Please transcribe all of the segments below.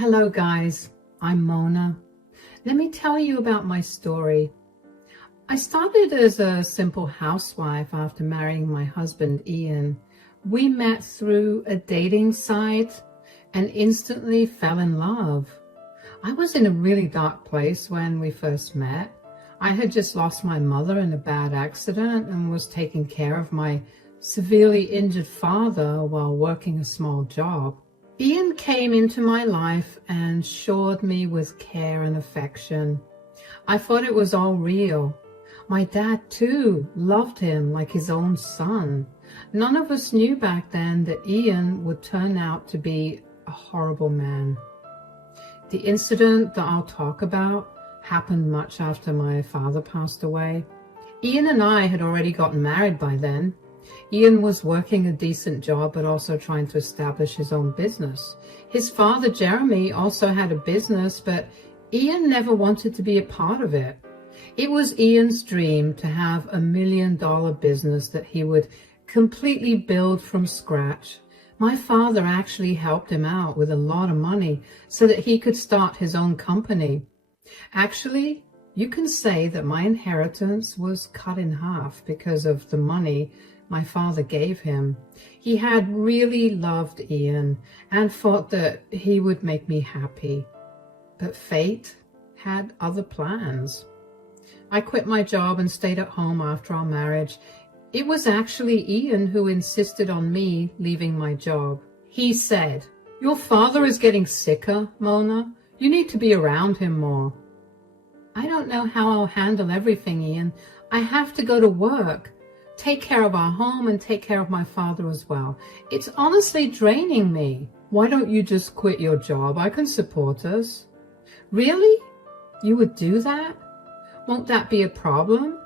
Hello guys, I'm Mona. Let me tell you about my story. I started as a simple housewife after marrying my husband Ian. We met through a dating site and instantly fell in love. I was in a really dark place when we first met. I had just lost my mother in a bad accident and was taking care of my severely injured father while working a small job. Ian came into my life and showered me with care and affection. I thought it was all real. My dad, too, loved him like his own son. None of us knew back then that Ian would turn out to be a horrible man. The incident that I'll talk about happened much after my father passed away. Ian and I had already gotten married by then. Ian was working a decent job but also trying to establish his own business. His father, Jeremy, also had a business, but Ian never wanted to be a part of it. It was Ian's dream to have $1 million business that he would completely build from scratch. My father actually helped him out with a lot of money so that he could start his own company. Actually, you can say that my inheritance was cut in half because of the money my father gave him. He had really loved Ian and thought that he would make me happy. But fate had other plans. I quit my job and stayed at home after our marriage. It was actually Ian who insisted on me leaving my job. He said, "Your father is getting sicker, Mona. You need to be around him more." "I don't know how I'll handle everything, Ian. I have to go to work, take care of our home and take care of my father as well. It's honestly draining me." "Why don't you just quit your job? I can support us." "Really? You would do that? Won't that be a problem?"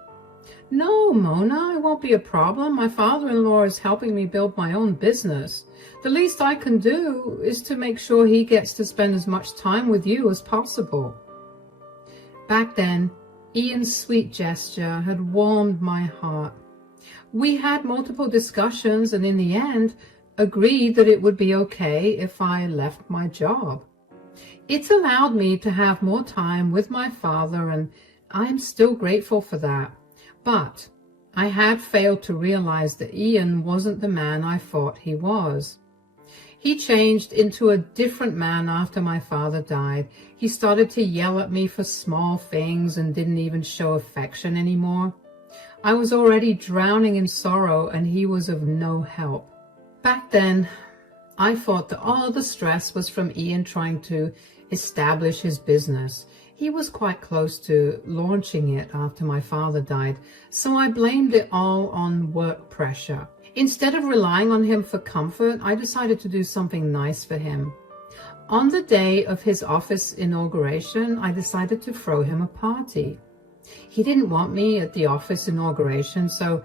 "No, Mona, it won't be a problem. My father-in-law is helping me build my own business. The least I can do is to make sure he gets to spend as much time with you as possible." Back then, Ian's sweet gesture had warmed my heart. We had multiple discussions and in the end agreed that it would be okay if I left my job. It's allowed me to have more time with my father and I'm still grateful for that. But I had failed to realize that Ian wasn't the man I thought he was. He changed into a different man after my father died. He started to yell at me for small things and didn't even show affection anymore. I was already drowning in sorrow and he was of no help. Back then, I thought that all the stress was from Ian trying to establish his business. He was quite close to launching it after my father died, so I blamed it all on work pressure. Instead of relying on him for comfort, I decided to do something nice for him. On the day of his office inauguration, I decided to throw him a party. He didn't want me at the office inauguration, so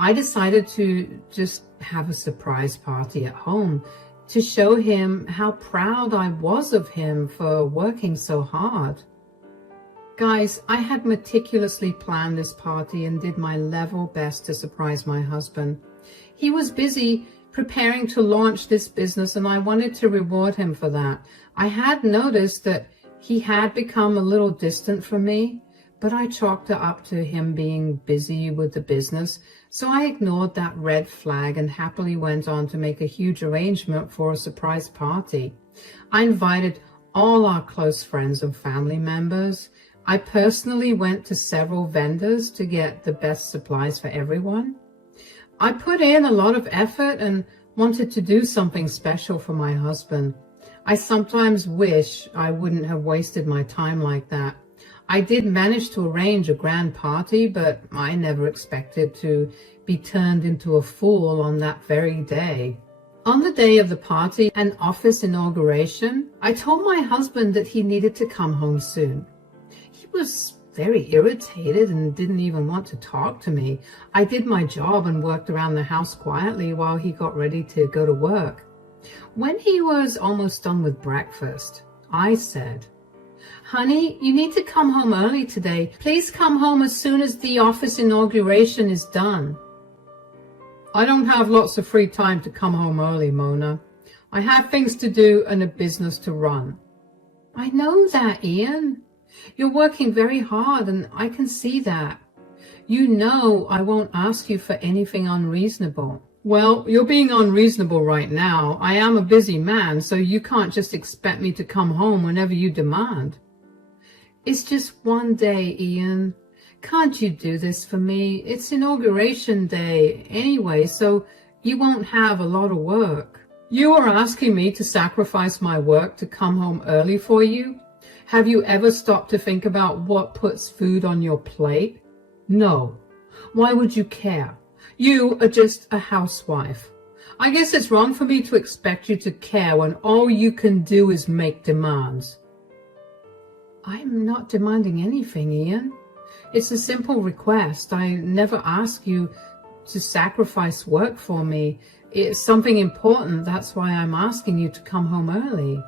I decided to just have a surprise party at home to show him how proud I was of him for working so hard. Guys, I had meticulously planned this party and did my level best to surprise my husband. He was busy preparing to launch this business and I wanted to reward him for that. I had noticed that he had become a little distant from me, but I chalked it up to him being busy with the business, so I ignored that red flag and happily went on to make a huge arrangement for a surprise party. I invited all our close friends and family members. I personally went to several vendors to get the best supplies for everyone. I put in a lot of effort and wanted to do something special for my husband. I sometimes wish I wouldn't have wasted my time like that. I did manage to arrange a grand party, but I never expected to be turned into a fool on that very day. On the day of the party and office inauguration, I told my husband that he needed to come home soon. He was very irritated and didn't even want to talk to me. I did my job and worked around the house quietly while he got ready to go to work. When he was almost done with breakfast, I said, "Honey, you need to come home early today. Please come home as soon as the office inauguration is done." "I don't have lots of free time to come home early, Mona. I have things to do and a business to run." I know that, Ian. You're working very hard and I can see that. You know I won't ask you for anything unreasonable. Well, you're being unreasonable right now. I am a busy man, so you can't just expect me to come home whenever you demand. It's just one day, Ian. Can't you do this for me? It's inauguration day anyway, so you won't have a lot of work. You are asking me to sacrifice my work to come home early for you? Have you ever stopped to think about what puts food on your plate? No. Why would you care? You are just a housewife. I guess it's wrong for me to expect you to care when all you can do is make demands. I'm not demanding anything, Ian. It's a simple request. I never ask you to sacrifice work for me. It's something important. That's why I'm asking you to come home early.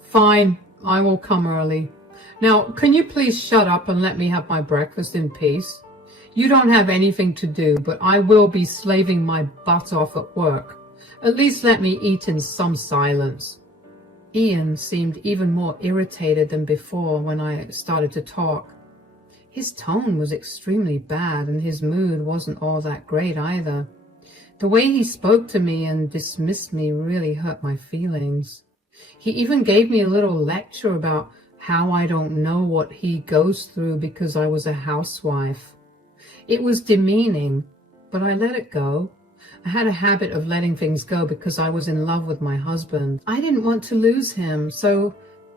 Fine, I will come early. Now, can you please shut up and let me have my breakfast in peace? You don't have anything to do, but I will be slaving my butt off at work. At least let me eat in some silence. Ian seemed even more irritated than before when I started to talk. His tone was extremely bad and his mood wasn't all that great either. The way he spoke to me and dismissed me really hurt my feelings. He even gave me a little lecture about how I don't know what he goes through because I was a housewife. It was demeaning, but I let it go. I had a habit of letting things go because I was in love with my husband. I didn't want to lose him, so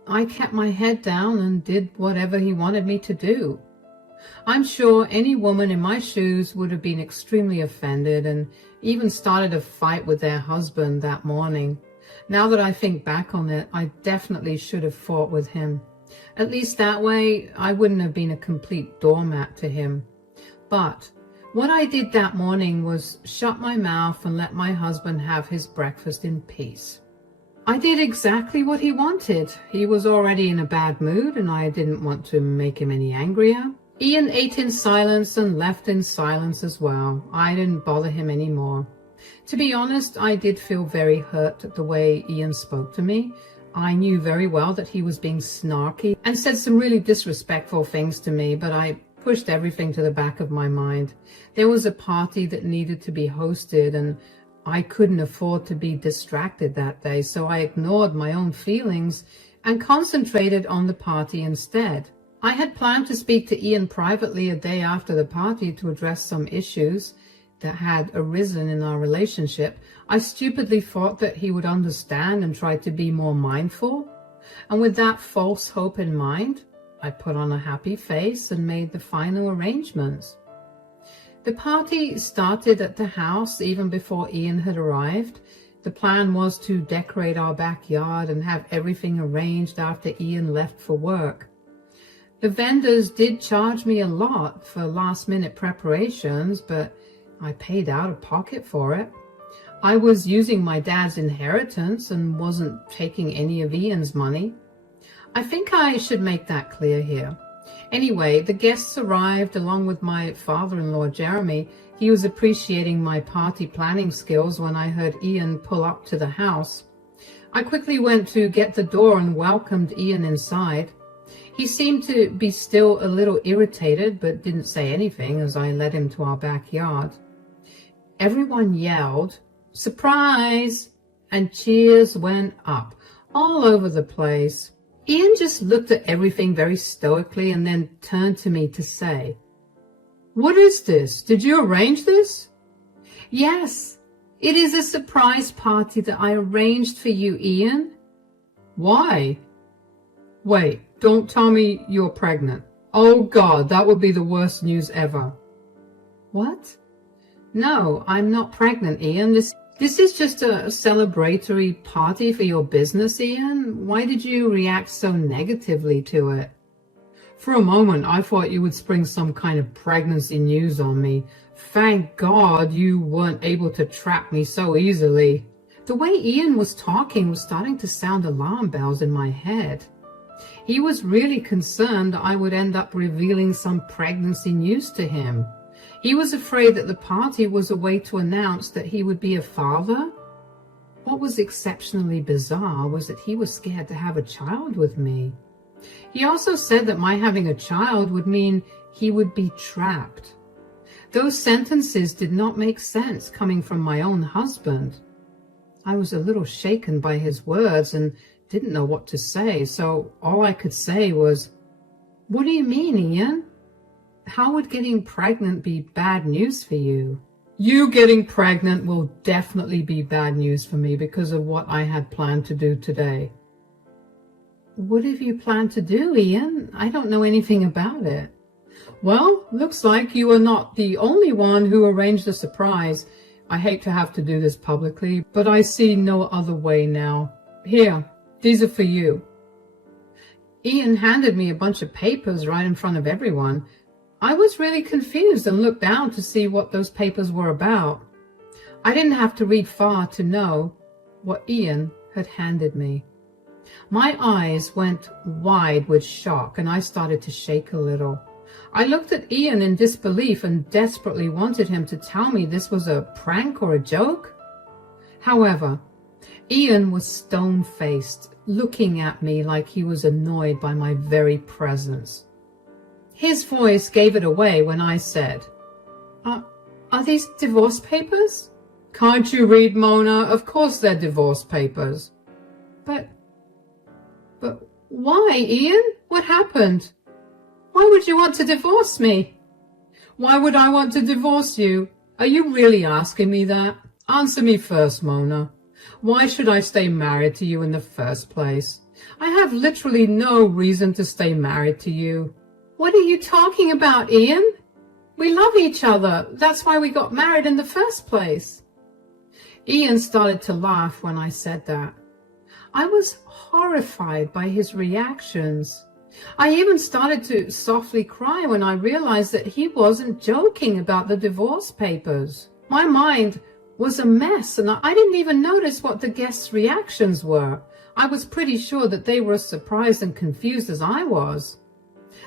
I kept my head down and did whatever he wanted me to do. I'm sure any woman in my shoes would have been extremely offended and even started a fight with their husband that morning. Now that I think back on it, I definitely should have fought with him. At least that way, I wouldn't have been a complete doormat to him. But what I did that morning was shut my mouth and let my husband have his breakfast in peace. I did exactly what he wanted. He was already in a bad mood and I didn't want to make him any angrier. Ian ate in silence and left in silence as well. I didn't bother him anymore. To be honest, I did feel very hurt at the way Ian spoke to me. I knew very well that he was being snarky and said some really disrespectful things to me, but I pushed everything to the back of my mind. There was a party that needed to be hosted and I couldn't afford to be distracted that day, so I ignored my own feelings and concentrated on the party instead. I had planned to speak to Ian privately a day after the party to address some issues that had arisen in our relationship. I stupidly thought that he would understand and try to be more mindful. And with that false hope in mind, I put on a happy face and made the final arrangements. The party started at the house even before Ian had arrived. The plan was to decorate our backyard and have everything arranged after Ian left for work. The vendors did charge me a lot for last-minute preparations, but I paid out of pocket for it. I was using my dad's inheritance and wasn't taking any of Ian's money. I think I should make that clear here. Anyway, the guests arrived along with my father-in-law, Jeremy. He was appreciating my party planning skills when I heard Ian pull up to the house. I quickly went to get the door and welcomed Ian inside. He seemed to be still a little irritated, but didn't say anything as I led him to our backyard. Everyone yelled, "Surprise!" and cheers went up all over the place. Ian just looked at everything very stoically and then turned to me to say, "What is this? Did you arrange this?" "Yes, it is a surprise party that I arranged for you, Ian." "Why?" "Wait, don't tell me you're pregnant. Oh God, that would be the worst news ever." "What? No, I'm not pregnant, Ian. This is just a celebratory party for your business, Ian. Why did you react so negatively to it?" For a moment, I thought you would spring some kind of pregnancy news on me. Thank God you weren't able to trap me so easily. The way Ian was talking was starting to sound alarm bells in my head. He was really concerned I would end up revealing some pregnancy news to him. He was afraid that the party was a way to announce that he would be a father. What was exceptionally bizarre was that he was scared to have a child with me. He also said that my having a child would mean he would be trapped. Those sentences did not make sense coming from my own husband. I was a little shaken by his words and didn't know what to say, so all I could say was, "What do you mean, Ian? How would getting pregnant be bad news for you?" "You getting pregnant will definitely be bad news for me because of what I had planned to do today." "What have you planned to do, Ian? I don't know anything about it." "Well, looks like you are not the only one who arranged a surprise. I hate to have to do this publicly, but I see no other way now. Here, these are for you." Ian handed me a bunch of papers right in front of everyone. I was really confused and looked down to see what those papers were about. I didn't have to read far to know what Ian had handed me. My eyes went wide with shock and I started to shake a little. I looked at Ian in disbelief and desperately wanted him to tell me this was a prank or a joke. However, Ian was stone-faced, looking at me like he was annoyed by my very presence. His voice gave it away when I said, Are these divorce papers?" "Can't you read, Mona? Of course they're divorce papers." But why, Ian? What happened? Why would you want to divorce me?" "Why would I want to divorce you? Are you really asking me that? Answer me first, Mona. Why should I stay married to you in the first place? I have literally no reason to stay married to you." "What are you talking about, Ian? We love each other. That's why we got married in the first place." Ian started to laugh when I said that. I was horrified by his reactions. I even started to softly cry when I realized that he wasn't joking about the divorce papers. My mind was a mess and I didn't even notice what the guests' reactions were. I was pretty sure that they were as surprised and confused as I was.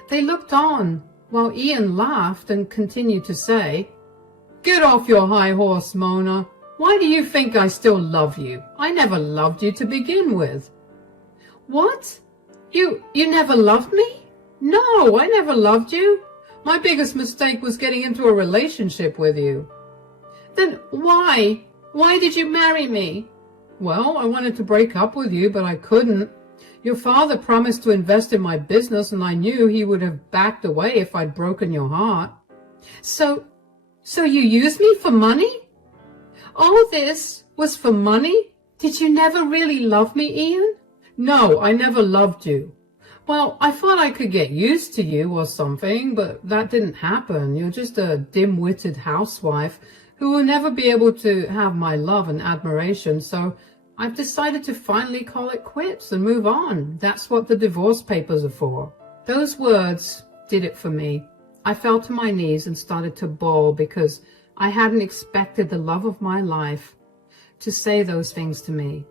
They looked on while Ian laughed and continued to say, "Get off your high horse, Mona. Why do you think I still love you? I never loved you to begin with." "What? You never loved me?" "No, I never loved you. My biggest mistake was getting into a relationship with you." "Then why? Why did you marry me?" "Well, I wanted to break up with you, but I couldn't. Your father promised to invest in my business, and I knew he would have backed away if I'd broken your heart." So you used me for money? All this was for money? Did you never really love me, Ian?" "No, I never loved you." "Well, I thought I could get used to you or something, but that didn't happen. You're just a dim-witted housewife who will never be able to have my love and admiration, so I've decided to finally call it quits and move on. That's what the divorce papers are for." Those words did it for me. I fell to my knees and started to bawl because I hadn't expected the love of my life to say those things to me.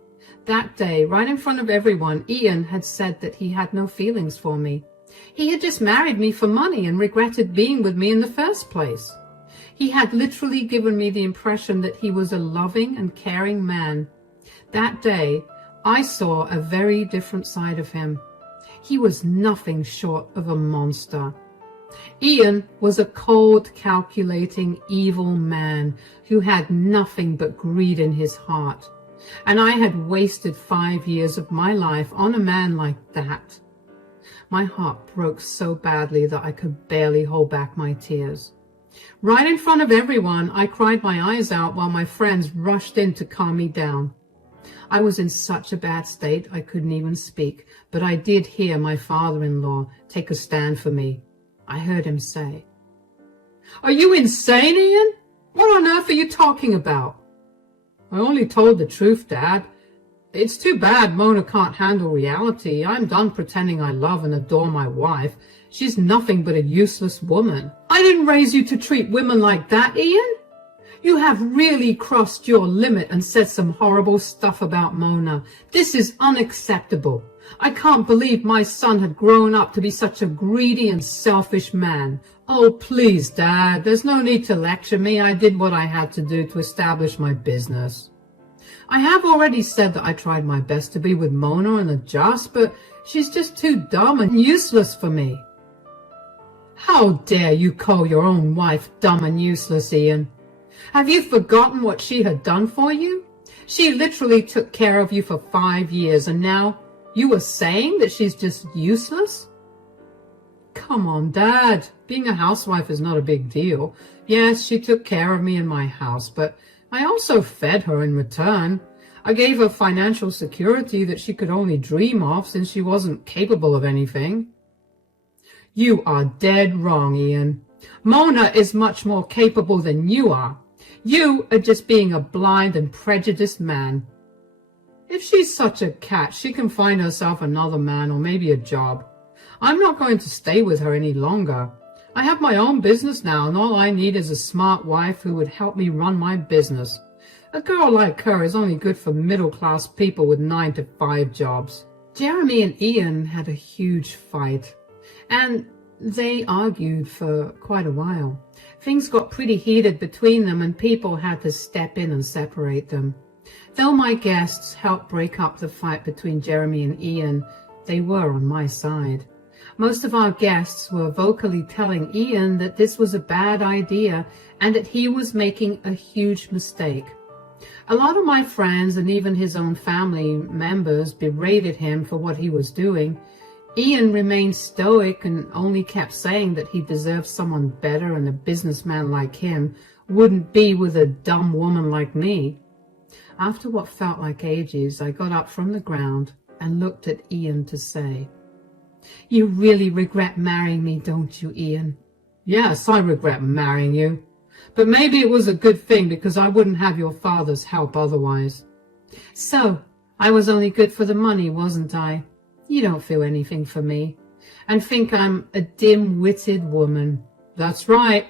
That day, right in front of everyone, Ian had said that he had no feelings for me. He had just married me for money and regretted being with me in the first place. He had literally given me the impression that he was a loving and caring man. That day, I saw a very different side of him. He was nothing short of a monster. Ian was a cold, calculating, evil man who had nothing but greed in his heart. And I had wasted 5 years of my life on a man like that. My heart broke so badly that I could barely hold back my tears. Right in front of everyone, I cried my eyes out while my friends rushed in to calm me down. I was in such a bad state I couldn't even speak, but I did hear my father-in-law take a stand for me. I heard him say, "Are you insane, Ian? What on earth are you talking about?" "I only told the truth, Dad. It's too bad Mona can't handle reality. I'm done pretending I love and adore my wife. She's nothing but a useless woman." "I didn't raise you to treat women like that, Ian. You have really crossed your limit and said some horrible stuff about Mona. This is unacceptable. I can't believe my son had grown up to be such a greedy and selfish man." "Oh, please, Dad, there's no need to lecture me. I did what I had to do to establish my business." I have already said that I tried my best to be with Mona and adjust, but she's just too dumb and useless for me. How dare you call your own wife dumb and useless, Ian? Have you forgotten what she had done for you? She literally took care of you for 5 years, and now you are saying that she's just useless? Come on, Dad. Being a housewife is not a big deal. Yes, she took care of me in my house, but I also fed her in return. I gave her financial security that she could only dream of since she wasn't capable of anything. You are dead wrong, Ian. Mona is much more capable than you are. You are just being a blind and prejudiced man. If she's such a cat, she can find herself another man or maybe a job. I'm not going to stay with her any longer. I have my own business now, and all I need is a smart wife who would help me run my business. A girl like her is only good for middle-class people with 9-to-5 jobs. Jeremy and Ian had a huge fight, and they argued for quite a while. Things got pretty heated between them, and people had to step in and separate them. Though my guests helped break up the fight between Jeremy and Ian, they were on my side. Most of our guests were vocally telling Ian that this was a bad idea and that he was making a huge mistake. A lot of my friends and even his own family members berated him for what he was doing. Ian remained stoic and only kept saying that he deserved someone better, and a businessman like him wouldn't be with a dumb woman like me. After what felt like ages, I got up from the ground and looked at Ian to say, "You really regret marrying me, don't you, Ian?" "Yes, I regret marrying you. But maybe it was a good thing because I wouldn't have your father's help otherwise." "So, I was only good for the money, wasn't I? You don't feel anything for me and think I'm a dim-witted woman." "That's right.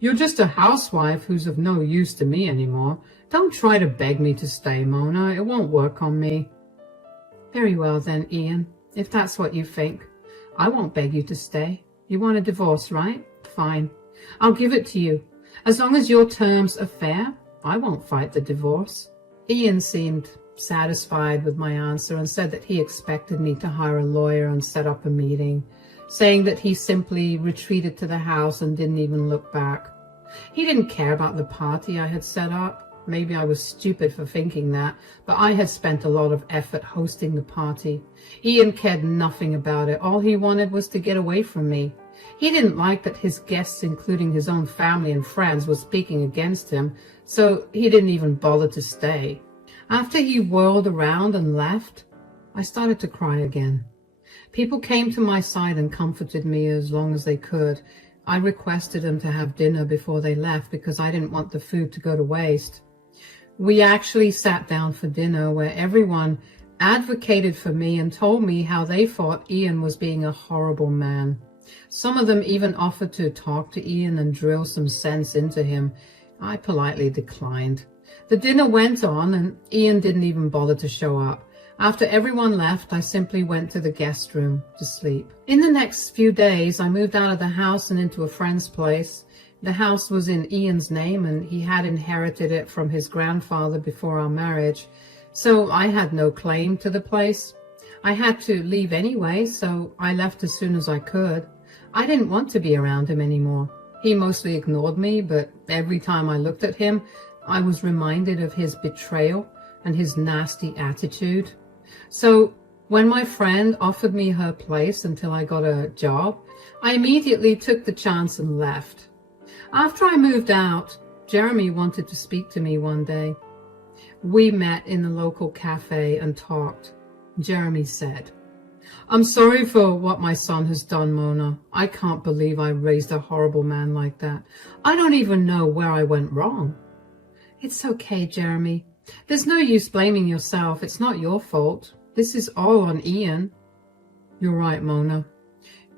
You're just a housewife who's of no use to me anymore. Don't try to beg me to stay, Mona. It won't work on me." "Very well then, Ian. If that's what you think, I won't beg you to stay. You want a divorce, right? Fine. I'll give it to you. As long as your terms are fair, I won't fight the divorce." Ian seemed satisfied with my answer and said that he expected me to hire a lawyer and set up a meeting, saying that he simply retreated to the house and didn't even look back. He didn't care about the party I had set up. Maybe I was stupid for thinking that, but I had spent a lot of effort hosting the party. Ian cared nothing about it. All he wanted was to get away from me. He didn't like that his guests, including his own family and friends, were speaking against him, so he didn't even bother to stay. After he whirled around and left, I started to cry again. People came to my side and comforted me as long as they could. I requested them to have dinner before they left because I didn't want the food to go to waste. We actually sat down for dinner where everyone advocated for me and told me how they thought Ian was being a horrible man. Some of them even offered to talk to Ian and drill some sense into him. I politely declined. The dinner went on and Ian didn't even bother to show up. After everyone left, I simply went to the guest room to sleep. In the next few days, I moved out of the house and into a friend's place. The house was in Ian's name and he had inherited it from his grandfather before our marriage, so I had no claim to the place. I had to leave anyway, so I left as soon as I could. I didn't want to be around him anymore. He mostly ignored me, but every time I looked at him, I was reminded of his betrayal and his nasty attitude. So when my friend offered me her place until I got a job, I immediately took the chance and left. After I moved out, Jeremy wanted to speak to me one day. We met in the local cafe and talked. Jeremy said, "I'm sorry for what my son has done, Mona. I can't believe I raised a horrible man like that. I don't even know where I went wrong." "It's okay, Jeremy. There's no use blaming yourself. It's not your fault. This is all on Ian." "You're right, Mona.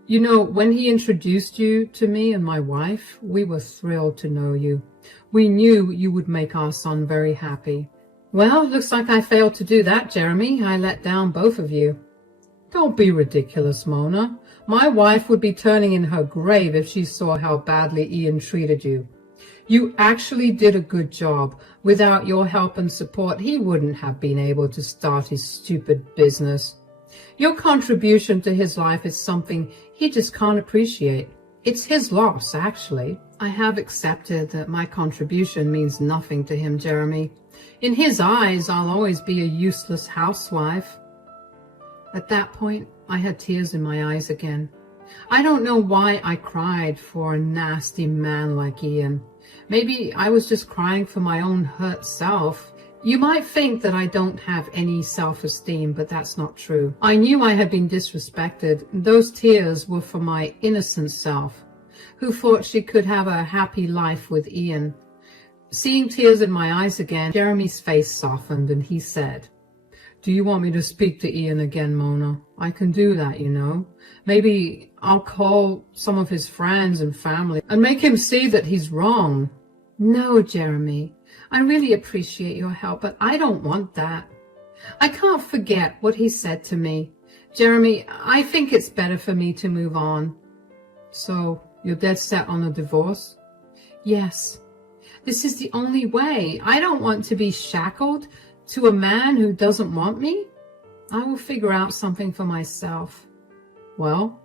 You know, when he introduced you to me and my wife, we were thrilled to know you. We knew you would make our son very happy." "Well, looks like I failed to do that, Jeremy. I let down both of you." "Don't be ridiculous, Mona. My wife would be turning in her grave if she saw how badly Ian treated you. You actually did a good job. Without your help and support, he wouldn't have been able to start his stupid business. Your contribution to his life is something he just can't appreciate. It's his loss, actually. I have accepted that my contribution means nothing to him, Jeremy. In his eyes, I'll always be a useless housewife. At that point, I had tears in my eyes again. I don't know why I cried for a nasty man like Ian. Maybe I was just crying for my own hurt self. You might think that I don't have any self-esteem, but that's not true. I knew I had been disrespected. Those tears were for my innocent self, who thought she could have a happy life with Ian. Seeing tears in my eyes again, Jeremy's face softened and he said, "Do you want me to speak to Ian again, Mona? I can do that, you know. Maybe I'll call some of his friends and family and make him see that he's wrong." "No, Jeremy. I really appreciate your help, but I don't want that. I can't forget what he said to me. Jeremy, I think it's better for me to move on." "So, you're dead set on a divorce?" "Yes. This is the only way. I don't want to be shackled to a man who doesn't want me. I will figure out something for myself." "Well,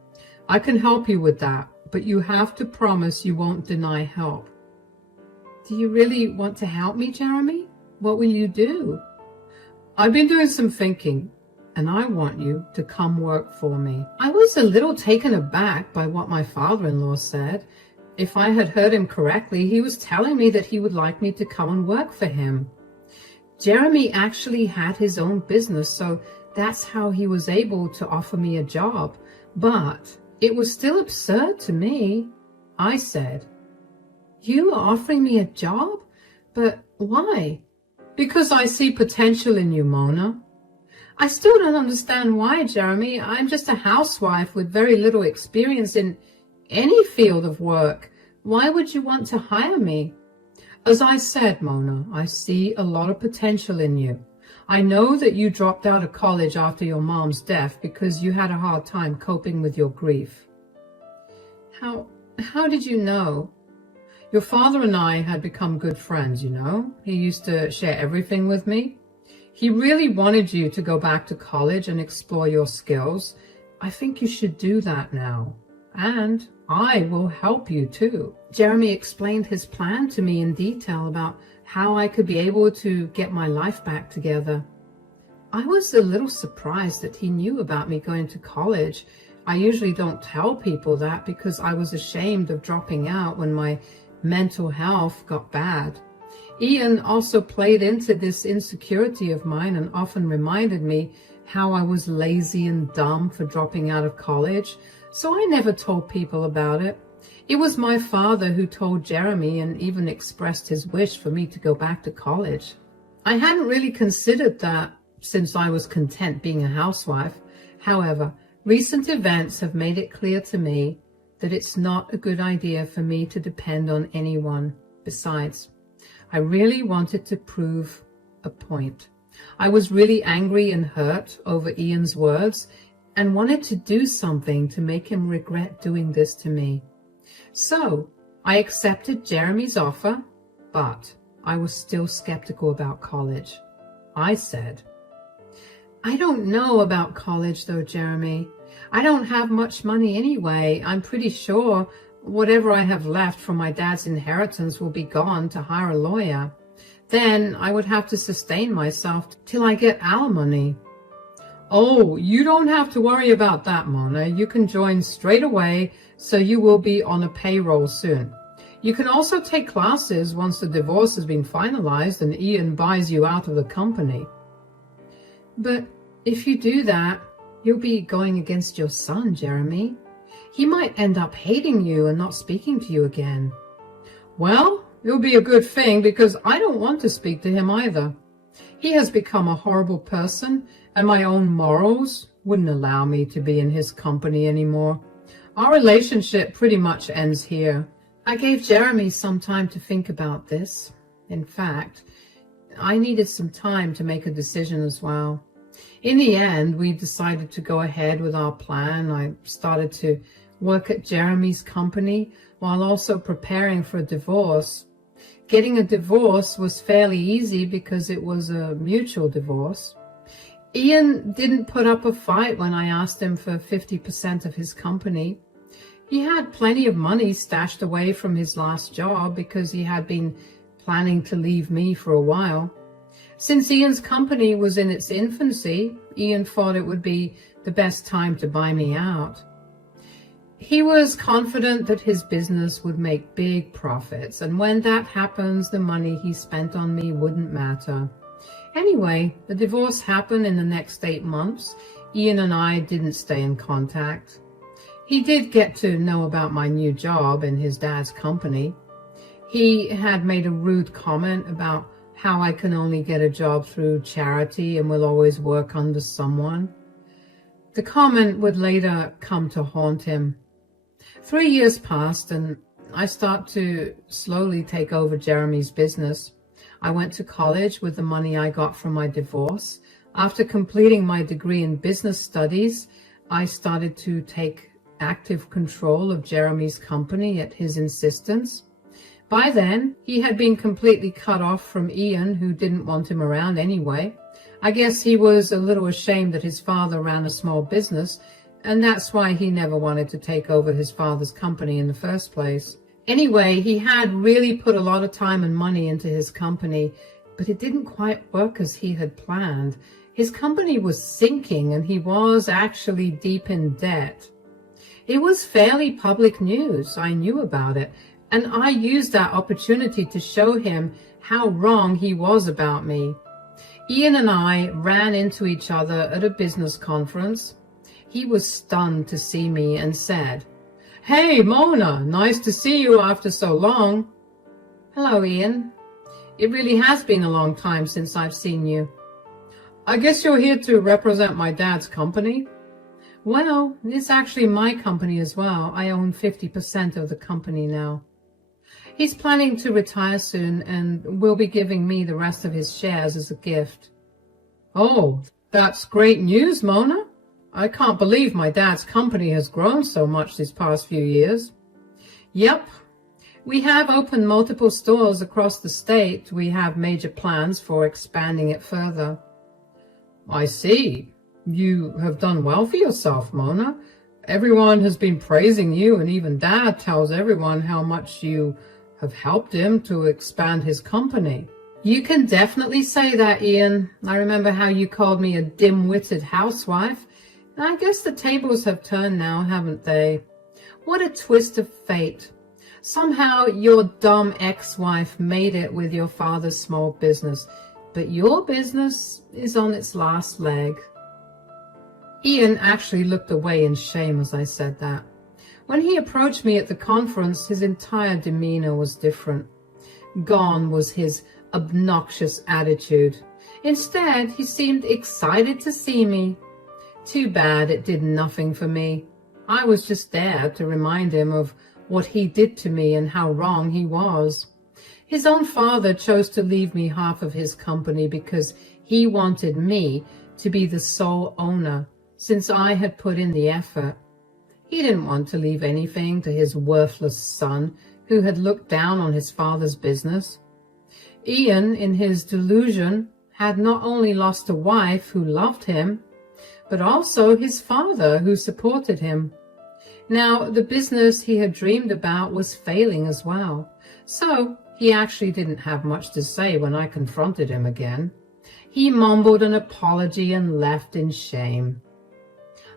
I can help you with that, but you have to promise you won't deny help." "Do you really want to help me, Jeremy? What will you do?" "I've been doing some thinking, and I want you to come work for me." I was a little taken aback by what my father-in-law said. If I had heard him correctly, he was telling me that he would like me to come and work for him. Jeremy actually had his own business, so that's how he was able to offer me a job. But it was still absurd to me. I said, "You are offering me a job? But why?" "Because I see potential in you, Mona." "I still don't understand why, Jeremy. I'm just a housewife with very little experience in any field of work. Why would you want to hire me?" "As I said, Mona, I see a lot of potential in you. I know that you dropped out of college after your mom's death because you had a hard time coping with your grief." How did you know?" "Your father and I had become good friends, you know. He used to share everything with me. He really wanted you to go back to college and explore your skills. I think you should do that now. And I will help you too." Jeremy explained his plan to me in detail about how I could be able to get my life back together. I was a little surprised that he knew about me going to college. I usually don't tell people that because I was ashamed of dropping out when my mental health got bad. Ian also played into this insecurity of mine and often reminded me how I was lazy and dumb for dropping out of college, so I never told people about it. It was my father who told Jeremy and even expressed his wish for me to go back to college. I hadn't really considered that since I was content being a housewife. However, recent events have made it clear to me that it's not a good idea for me to depend on anyone. Besides, I really wanted to prove a point. I was really angry and hurt over Ian's words and wanted to do something to make him regret doing this to me. So I accepted Jeremy's offer, but I was still skeptical about college. I said, "I don't know about college though, Jeremy. I don't have much money anyway. I'm pretty sure whatever I have left from my dad's inheritance will be gone to hire a lawyer. Then I would have to sustain myself till I get alimony." "Oh, you don't have to worry about that, Mona. You can join straight away, so you will be on a payroll soon. You can also take classes once the divorce has been finalized and Ian buys you out of the company." "But if you do that, you'll be going against your son, Jeremy. He might end up hating you and not speaking to you again." "Well, it'll be a good thing because I don't want to speak to him either. He has become a horrible person and my own morals wouldn't allow me to be in his company anymore. Our relationship pretty much ends here." I gave Jeremy some time to think about this. In fact, I needed some time to make a decision as well. In the end, we decided to go ahead with our plan. I started to work at Jeremy's company while also preparing for a divorce. Getting a divorce was fairly easy because it was a mutual divorce. Ian didn't put up a fight when I asked him for 50% of his company. He had plenty of money stashed away from his last job because he had been planning to leave me for a while. Since Ian's company was in its infancy, Ian thought it would be the best time to buy me out. He was confident that his business would make big profits, and when that happens, the money he spent on me wouldn't matter. Anyway, the divorce happened in the next 8 months. Ian and I didn't stay in contact. He did get to know about my new job in his dad's company. He had made a rude comment about how I can only get a job through charity and will always work under someone. The comment would later come to haunt him. 3 years passed and I started to slowly take over Jeremy's business. I went to college with the money I got from my divorce. After completing my degree in business studies, I started to take active control of Jeremy's company at his insistence. By then, he had been completely cut off from Ian, who didn't want him around anyway. I guess he was a little ashamed that his father ran a small business, and that's why he never wanted to take over his father's company in the first place. Anyway, he had really put a lot of time and money into his company, but it didn't quite work as he had planned. His company was sinking, and he was actually deep in debt. It was fairly public news. I knew about it, and I used that opportunity to show him how wrong he was about me. Ian and I ran into each other at a business conference. He was stunned to see me and said, "Hey, Mona, nice to see you after so long." "Hello, Ian. It really has been a long time since I've seen you." "I guess you're here to represent my dad's company?" "Well, it's actually my company as well. I own 50% of the company now. He's planning to retire soon and will be giving me the rest of his shares as a gift." "Oh, that's great news, Mona. I can't believe my dad's company has grown so much these past few years." "Yep. We have opened multiple stores across the state. We have major plans for expanding it further." "I see. You have done well for yourself, Mona. Everyone has been praising you, and even Dad tells everyone how much you have helped him to expand his company." "You can definitely say that, Ian. I remember how you called me a dim-witted housewife. I guess the tables have turned now, haven't they? What a twist of fate. Somehow your dumb ex-wife made it with your father's small business, but your business is on its last leg." Ian actually looked away in shame as I said that. When he approached me at the conference, his entire demeanor was different. Gone was his obnoxious attitude. Instead, he seemed excited to see me. Too bad it did nothing for me. I was just there to remind him of what he did to me and how wrong he was. His own father chose to leave me half of his company because he wanted me to be the sole owner, since I had put in the effort. He didn't want to leave anything to his worthless son, who had looked down on his father's business. Ian, in his delusion, had not only lost a wife who loved him, but also his father who supported him. Now, the business he had dreamed about was failing as well, so he actually didn't have much to say when I confronted him again. He mumbled an apology and left in shame.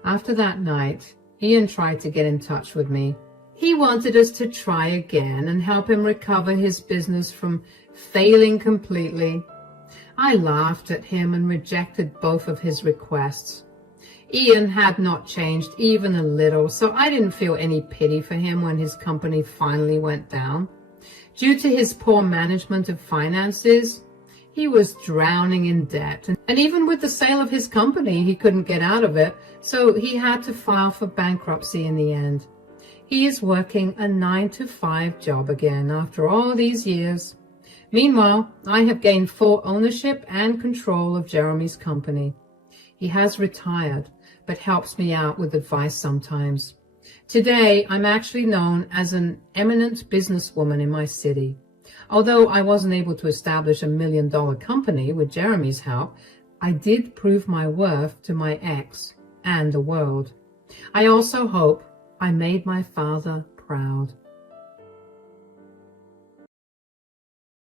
After that night, Ian tried to get in touch with me. He wanted us to try again and help him recover his business from failing completely. I laughed at him and rejected both of his requests. Ian had not changed even a little, so I didn't feel any pity for him when his company finally went down. Due to his poor management of finances, he was drowning in debt, and even with the sale of his company, he couldn't get out of it, so he had to file for bankruptcy in the end. He is working a 9-to-5 job again after all these years. Meanwhile, I have gained full ownership and control of Jeremy's company. He has retired, but helps me out with advice sometimes. Today, I'm actually known as an eminent businesswoman in my city. Although I wasn't able to establish $1 million company with Jeremy's help, I did prove my worth to my ex and the world. I also hope I made my father proud.